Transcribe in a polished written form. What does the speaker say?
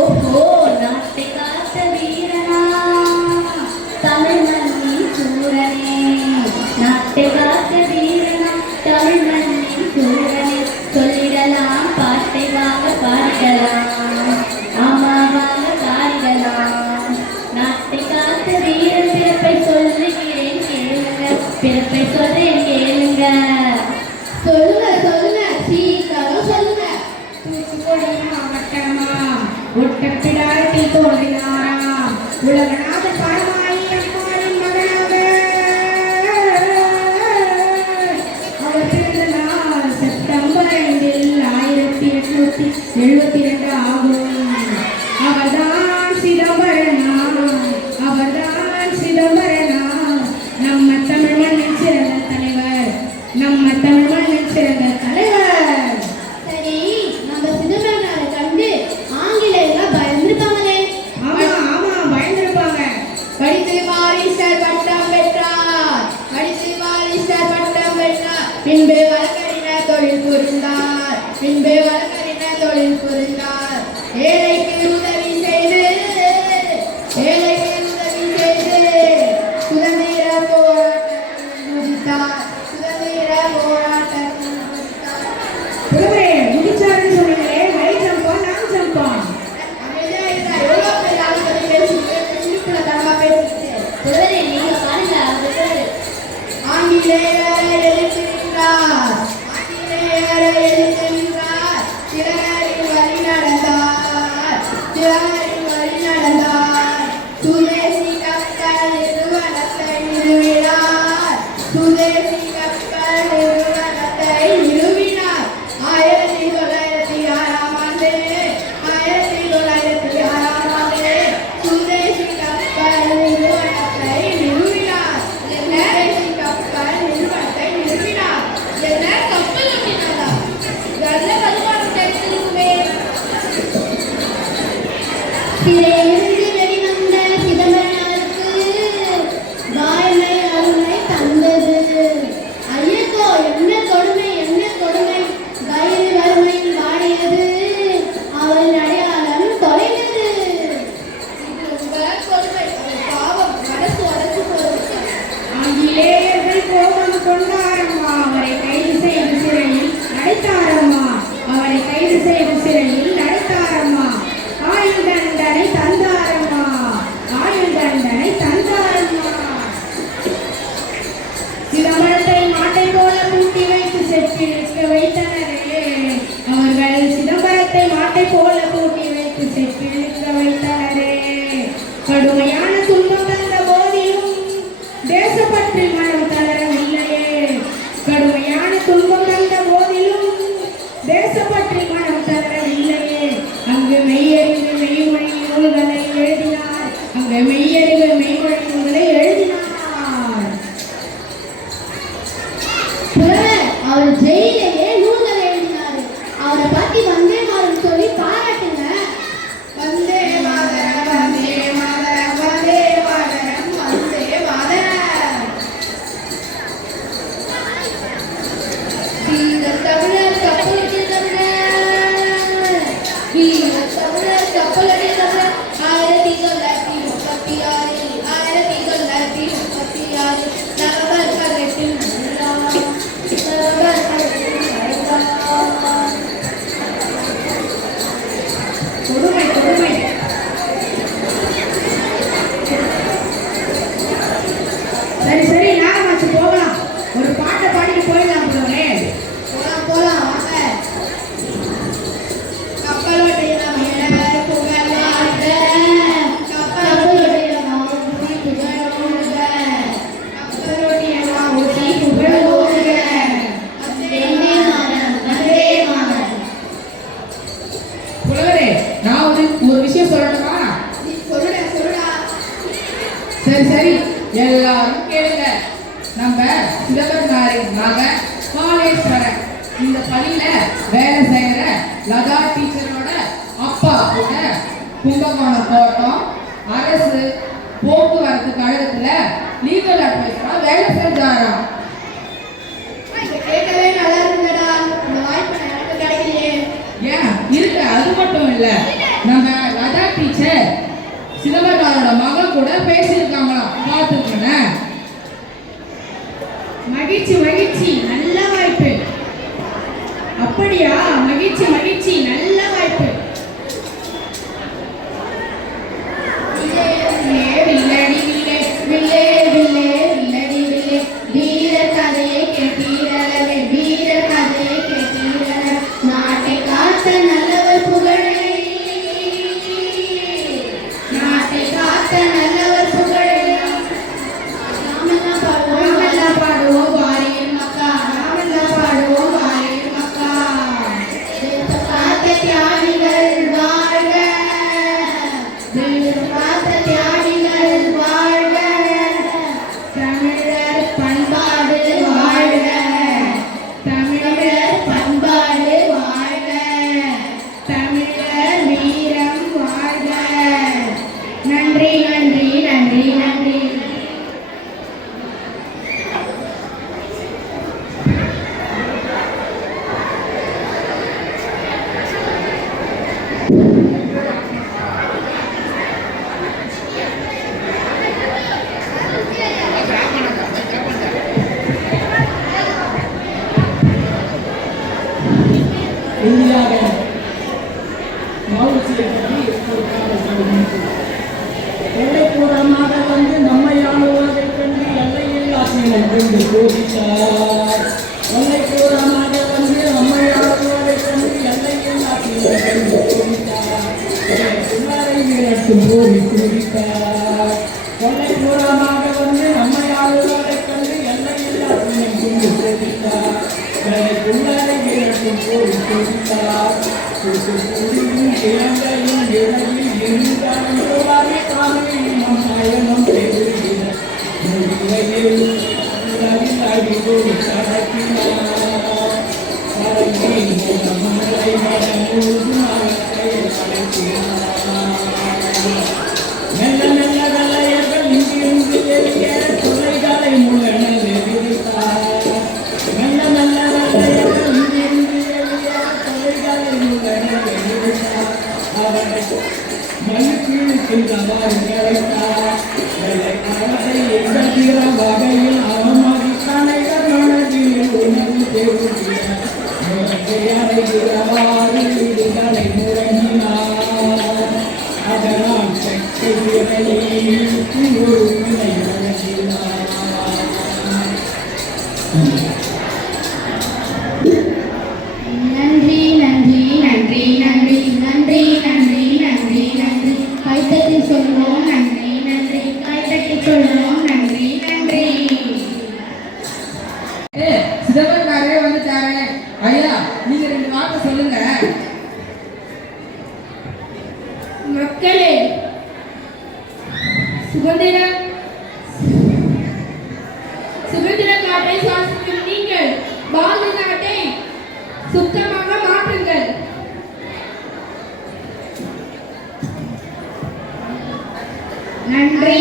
ஓஹோ, நாட்டை காத்த வீரனா, தமிழ் மண்ணின் சூரனே. நாட்டை காத்த வீரனா, தமிழ் மண்ணின் சூரனே. சொல்லிடலாம் பாட்டை வாங்க பாடிடலாம், ஆமா வாங்க பாடிடலாம். நாட்டை காத்த வீரன் பிறப்பை சொல்லுகிறேன் கேளுங்க, பிறப்பை சொல்றேன் கேளுங்க. சொல்லுங்க சொல்லுங்க, சீக்கிரம் சொல்லுங்க. தூத்துக்குடி மாவட்டமா ஒட்டப்பிடாரத்தில் தோன்றினாராம் உலகநாத பாடமாயி அம்மாவின் மகனாக. அவர் பிறந்த நாள் செப்டம்பர் 5 1872 ஆகும். அவர்தான் சிதம்பரனா, அவர்தான் சிதம்பரனா, நம்ம தமிழ் மண்ணின் சிறந்த தலைவர், நம்ம தமிழ் மண்ணின் சிறந்த தலைவர். சரி, நம்ம சிதம்பரனாரை கண்டு ஆங்கிலேயர்கள் பயந்துருப்பாங்களே. ஆமா ஆமா பயந்துருப்பாங்க. படித்து பாரிஸ்டர் பட்டம் பெற்றார், படித்து பாரிஸ்டர் பட்டம் பெற்றார். பின்பு வழக்கறிஞர் தொழில் புரிந்தார், பின்பு வழக்கறிஞர் தொழில் புரிந்தார். ஏழைக்கு உதவி செய்து, ஏழைக்கு உதவி செய்து சுதந்திர போராட்டத்தில் முடித்தார், சுதந்திர போராட்டத்தில் முடித்தார். புலவரே முடிச்சாருன்னு சொன்னீங்களே, ஹை ஜம்பா லாங் ஜம்பா? அமைதியா இருந்தா எவ்வளோ பெரிய ஆளுங்களை பேசிட்டு சிரிப்புல தரமா பேசிட்டு. புலவரே, நீங்க பாருங்க, அது ஆங்கிலேயரை எழுத்துகின்றார், ஆங்கிலேயரை எழுத்துகின்றார். திறனின் வழி நடந்தார், திறனின் வழி நடந்தார். சுதேசி கப்பல் நிறுவனத்தை நிறுவினார், சுதேசி கப்பல் நிறுவனத்தை நிறுவினார். 1906ஆம் ஆண்டு, 1906ஆம் ஆண்டு சுதேசி கப்பல் நிறுவனத்தை நிறுவினார். சுதேசி கப்பல் நிறுவனத்தை நிறுவினார். என்ன கப்பல் அப்படின்னா நல்ல வருமானம் கிடைத்திருக்குமே. சிறையிலிருந்து வெளிவந்த சிதம்பரனாருக்கு வாய்மை அருமை தந்தது. ஐயோ, என்ன கொடுமை, என்ன கொடுமை! வயிறு வறுமையில் வாடியது, அவள் அடையாளம் தொலைந்தது. இது ரொம்ப கொடுமை. பாவம், மனசு உடைச்சு போயிருக்கு. ஆங்கிலேயர்கள் கோபம் கொண்டாரம்மா, அவரை கைது செய்து சிறையில் அடைத்தாரம்மா, அவரை கைது செய்து சிறையில் அடைத்தாரம்மா. ஆயுள் தண்டனை தந்தாரம்மா, ஆயுள் தண்டனை தந்தாரம்மா. சிதம்பரத்தை மாட்டை போல பூட்டி வைத்து செற்றிருக்க வைத்தனரே, அவர்கள் சிதம்பரத்தை மாட்டை போல பூட்டி வைத்து செற்றிருக்க வைத்தனரே. கடுமையான துன்பம் தந்த போதிலும் தேசப்பற்றி மனம் தளரவில்லையே, கடுமையான துன்பம் தந்த போதிலும் தேசப்பற்றி மனம் தளரவில்லையே. அங்கு மெய்யறிவு மெய்மொழி நூல்களை எழுதினார், அங்கு மெய்யறிவு மெய்மொழி நூல்களை எழுதினார். புலவர், அவர் ஜெயிலேயே நூல்களை எழுதினாரு. அவரை பத்தி வந்தே மாதம் சொல்லி பாராட்டுங்க. வந்தே மாதரம், வந்தே மாதரம், வந்தே மாதரம், வந்தே மாதரம். வீரத் தமிழர் கப்பலடி தமிழர், வீரத் தமிழர் கப்பலடி தமிழர். 1936, 1936 நவம்பர் 18 கொடுமை கொடுமை. சரி சரி, நேரமாச்சு போகலாம். ஒரு பாட்டை பாடிட்டு போயிடலாம் போலவே. போலாம் போலாம் வாங்க. கப்பலோடைய மயிலர் புகழ் வாழ்க, கப்பலோடைய மாவுசி புகழ் ஓடுக, கப்பலோடைய மாவுசி புகழ் ஓடுக. வந்தே மாதரம், வந்தே மாதரம். புலவரே, நான் ஒரு விஷயம் சொல்லட்டுமா? நீ சொல்லுடா சொல்லுடா. சரி சரி, எல்லாரும் கேளுங்க. நம்ம சிதம்பரனாரின் மகன் காளேஸ்வரன் இந்த பள்ளியில வேலை செய்யற லதா டீச்சரோட அப்பா கூட கும்பகோணம் கோட்டம் அரசு போக்குவரத்து கழகத்துல லீகல் அட்வைஸரா வேலை செஞ்சாராம். இதை கேட்கவே நல்லா இருந்தடா. இந்த வாய்ப்பு எனக்கு கிடைக்கலையே. ஏன் இருக்கு, அது மட்டும் இல்ல, நம்ம லதா சிதம்பரனாரோட மகன் கூட பேசியிருக்காங்களாம், பார்த்துருக்கேன். மகிழ்ச்சி மகிழ்ச்சி, நல்ல வாய்ப்பு. அப்படியா? மகிழ்ச்சி மகிழ்ச்சி, நல்ல வாய்ப்பு. வீரர் கதையை கேட்டீரவே, வீரர் கதையை கேட்டீரவே, நாட்டை காத்த நல்லவர் புகழை, நாட்டை காத்த நல்லவர் புகழை நாமெல்லாம் பாடுவோம் வாரியில் மக்கா, நாமெல்லாம் பாடுவோம் வாரியில் மக்கா. தேச காத்த தியாகிகள் வாழ்க, தேச காத்த தியாகிகள் வாழ்க, தமிழர் பண்பாடு வாழ்க, தமிழர் பண்பாடு வாழ்க, தமிழர் வீரம் வாழ்க. நன்றி நன்றி நன்றி நன்றி. இந்தியாவின் மாவுசியை பற்றி ஒரு பாடல் பாடுகின்றது. எல்லைப்புறமாக வந்து நம்மை ஆளுவதைக் கண்டு எல்லையில் ஆசிரியர் கொண்டு போதித்தார். எல்லைப்புறமாக வந்து நம்மை ஆளுவதைக் கண்டு எல்லையில் ஆசிரியர் கொண்டு போதித்தார். குமாரை விரட்டும் போதி துடித்தார். எல்லைப்புறமாக வந்து நம்மை ஆளுவதைக் கண்டு எல்லையில் ஆசிரியர் கொண்டு போதித்தார். குமாரை விரட்டும் போதி துடித்தார். குடியும் இலங்கையும் இடையில் இருந்தாலும் தாமில் நம் பயணம் பெறுகிறார். முடிவையில் உலகில் அடிபோடு கடத்தினார். கடலில் மலை மடமுழுதும் அவர் கையில் அடைத்தினார். மெல்ல மெல்ல வெள்ளையர்கள் இங்கிருந்து வெளியே துளைகளை முழன விரித்தார். மெல்ல மெல்ல வெள்ளையர்கள் இங்கிருந்து வெளியே துளைகளை முழன விரித்தார். அவரை மனுக்கிழக்கின்றவாறு கிடைத்தார். வெள்ளைக்காரரை எங்கிற வகையில் அவமதித்தனைகள் மனதில் உணவு பெறுகிறார். அடைகிறவாறு வீடுகளை முழங்கினார். அதனால் சக்தி விரையில் ஒரு வினை வழங்கினார். நன்றி நன்றி நன்றி நன்றி நன்றி நன்றி நன்றி நன்றி. கைத்தட்டி சொல்லுவோம் நன்றி நன்றி, கைத்தட்டி சொல்லுவோம் நன்றி நன்றி. சிதம்பரனாரே வந்துட்டாரே. ஐயா, நீங்க 2 வார்த்தை சொல்லுங்க. மக்களே, சுதந்திர காற்றை சுவாசிக்கும் நீங்கள் பாரத நாட்டை சுத்தமாக மாற்றுங்கள். நன்றி.